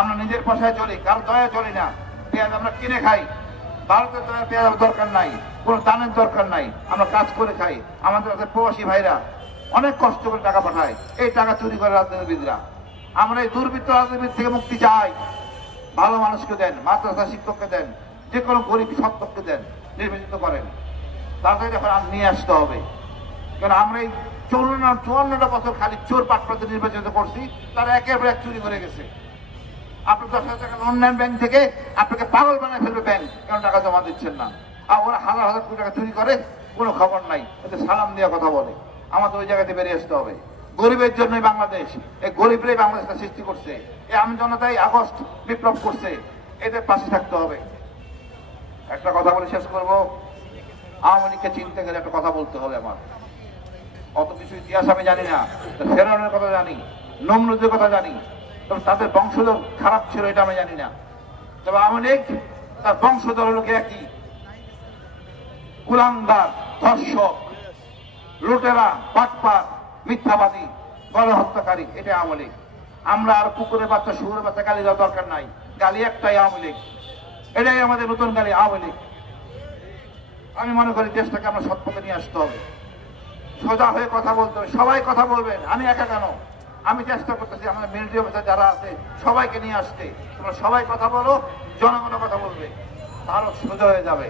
আমরা নিজের পয়সায় চলি, কারো দয়া চলি না। পেঁয়াজ আমরা কিনে খাই, ভারতের দয়া পেঁয়াজ দরকার নাই, কোনো দানের দরকার নাই, আমরা কাজ করে খাই। আমাদের প্রবাসী ভাইরা অনেক কষ্ট করে টাকা পাঠায়, এই টাকা চুরি করে রাজনীতিবিদরা। আমরা এই দুর্বৃত্ত রাজনীতিবিদ থেকে মুক্তি চাই। ভালো মানুষকে দেন, মাদ্রাসা শিক্ষককে দেন, যে কোনো গরিব সৎপক্ষকে দেন, নির্বাচিত করেন, তাদের যখন নিয়ে আসতে হবে। কারণ আমরা এই 54টা বছর খালি চোর পাটপাতে নির্বাচিত করছি, তারা একের পর এক চুরি করে গেছে। আপনি 10,000 টাকা লোন নেন ব্যাংক থেকে, আপনাকে পাগল বানায় ফেলবে ব্যাংক, কারণ টাকা জমা দিচ্ছেন না। আর ওরা হাজার হাজার কোটি টাকা চুরি করে, কোনো খবর নাই, এতে সালাম দেওয়া কথা বলে। আমাদের ওই জায়গাতে বেরিয়ে আসতে হবে। গরিবের জন্যই বাংলাদেশ, এই গরিবরাই বাংলাদেশটা সৃষ্টি করছে, এই আম জনতাই আগস্ট বিপ্লব করছে, এদের পাশে থাকতে হবে। একটা কথা বলে শেষ করবো, আওয়ামী লীগকে চিনতে গেলে একটা কথা বলতে হবে আমার। অত কিছু ইতিহাস আমি জানি না, ফেরাউনের কথা জানি, নমরুদের কথা জানি, তবে তাদের বংশধর খারাপ ছিল এটা আমি জানি না। তবে আওয়ামী লীগ তার বংশধর হলো একই, কুলাঙ্গার, ধর্ষক, লুটেরা, বাটপার, মিথ্যাবাদী, গণহত্যাকারী, এটা আওয়ামী লীগ। আমরা আর পুকুরের বাচ্চা, শুয়োরের বাচ্চা গালি দেওয়ার দরকার নাই, গালি একটাই, আওয়ামী লীগ। এটাই আমাদের নতুন গালি, আওয়ামী লীগ। আমি মনে করি দেশটাকে আমরা সৎপথে নিয়ে আসতে হবে, সোজা হয়ে কথা বলতে হবে। সবাই কথা বলবেন, আমি একা কেন, আমি চেষ্টা করতেছি আমাদের মিলিটারি অফিসার যারা আছে সবাইকে নিয়ে আসতে। তোমরা সবাই কথা বলো, জনগণ কথা বলবে, ভারত সোজা হয়ে যাবে।